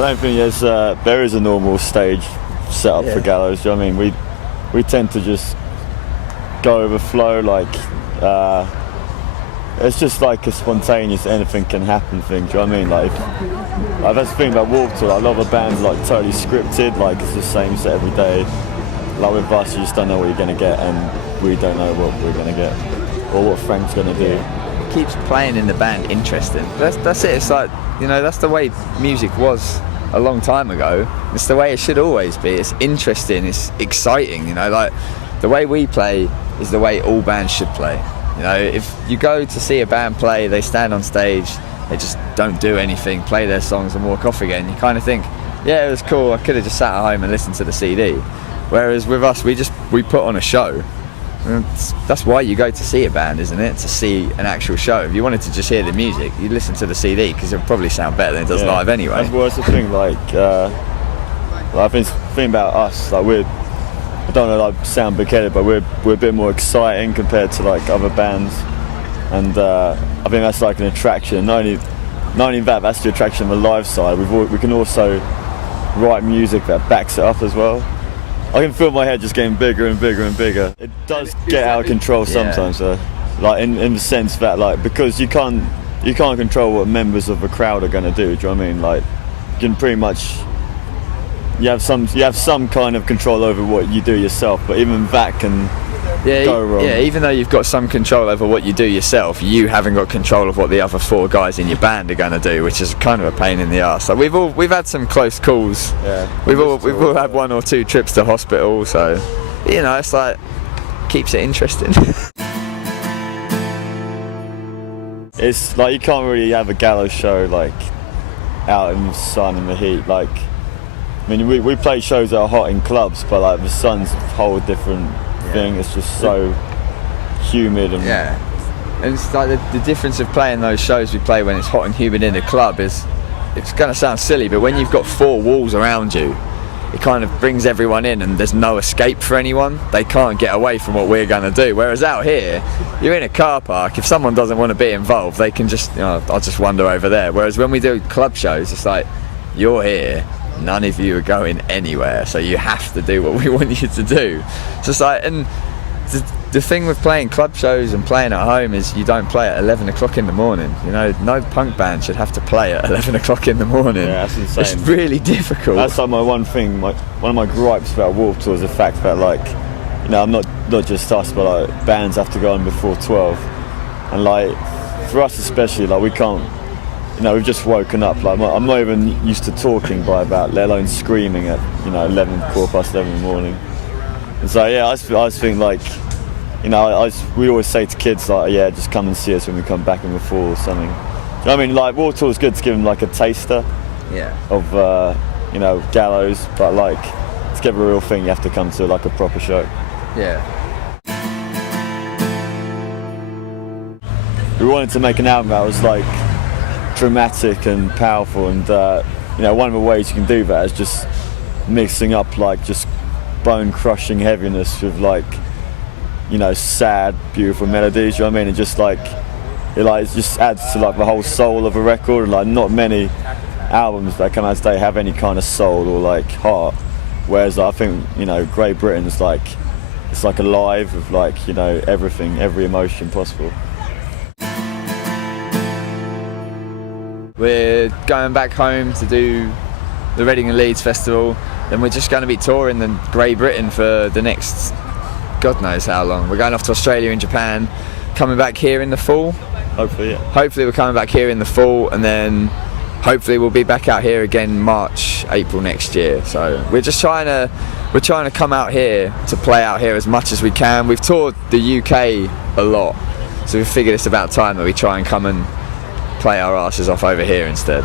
I don't think there is a normal stage set up for Gallows. Do you know what I mean? We tend to just go with the flow, like it's just like a spontaneous, anything can happen thing. Do you know what I mean? Like that's the thing about Warped Tour. Like, a lot of the bands are like totally scripted, like it's the same set every day. Like with us, you just don't know what you're gonna get, and we don't know what we're gonna get or what Frank's gonna do. It keeps playing in the band interesting. That's it. It's like, you know, that's the way music was a long time ago. It's the way it should always be. It's interesting, it's exciting, you know, like the way we play is the way all bands should play. You know, if you go to see a band play, they stand on stage, they just don't do anything, play their songs and walk off again. You kind of think, yeah, it was cool, I could have just sat at home and listened to the CD. Whereas with us, we put on a show. And that's why you go to see a band, isn't it? To see an actual show. If you wanted to just hear the music, you listen to the CD because it'll probably sound better than it does live anyway. That's the thing. Like I think the thing about us, like I don't know, like sound big-headed, but we're a bit more exciting compared to like other bands, and I think that's like an attraction. Not only that's the attraction of the live side. We can also write music that backs it up as well. I can feel my head just getting bigger and bigger and bigger. It does get out of control sometimes, though. Like in the sense that, like, because you can't control what members of a crowd are going to do. Do you know what I mean? Like, you can pretty much you have some kind of control over what you do yourself, but even that can go wrong. Yeah, even though you've got some control over what you do yourself, you haven't got control of what the other four guys in your band are going to do, which is kind of a pain in the arse. Like we've had some close calls. Yeah. We've all had 1 or 2 trips to hospital, so you know, it's like keeps it interesting. It's like you can't really have a Gallows show like out in the sun and the heat. Like, I mean, we play shows that are hot in clubs, but like the sun's a whole different thing. It's just so humid and and it's like the difference of playing those shows we play when it's hot and humid in a club is, it's going to sound silly, but when you've got 4 walls around you, it kind of brings everyone in and there's no escape for anyone. They can't get away from what we're going to do. Whereas out here, you're in a car park, if someone doesn't want to be involved, they can just, you know, I'll just wander over there. Whereas when we do club shows, it's like, you're here, none of you are going anywhere, so you have to do what we want you to do. So it's like, and the thing with playing club shows and playing at home is you don't play at 11 o'clock in the morning. You know, no punk band should have to play at 11 o'clock in the morning. Yeah, that's insane. It's really difficult. That's like my one thing, one of my gripes about Warped Tour is the fact that, like, you know, I'm not just us, but like bands have to go on before 12, and like for us especially, like we can't. You know, we've just woken up. Like, I'm not even used to talking by about, let alone screaming at, you know, quarter-past 11 in the morning. And so yeah, I just think, like, you know, we always say to kids, like, yeah, just come and see us when we come back in the fall or something. Do you know what I mean? Like, Warped Tour is good to give them like a taster of you know, Gallows, but like to get the real thing, you have to come to like a proper show. Yeah. We wanted to make an album that was like dramatic and powerful, and you know, one of the ways you can do that is just mixing up like just bone-crushing heaviness with like, you know, sad, beautiful melodies. You know what I mean? And just like it just adds to like the whole soul of a record. Like, not many albums that come out today have any kind of soul or like heart. Whereas I think, you know, Great Britain's like, it's like alive with like, you know, everything, every emotion possible. We're going back home to do the Reading and Leeds Festival, then we're just going to be touring the Great Britain for the next God knows how long. We're going off to Australia and Japan, coming back here in the fall. Hopefully, yeah. Hopefully we're coming back here in the fall, and then hopefully we'll be back out here again March, April next year. So we're trying to come out here to play out here as much as we can. We've toured the UK a lot, so we figured it's about time that we try and come and play our asses off over here instead.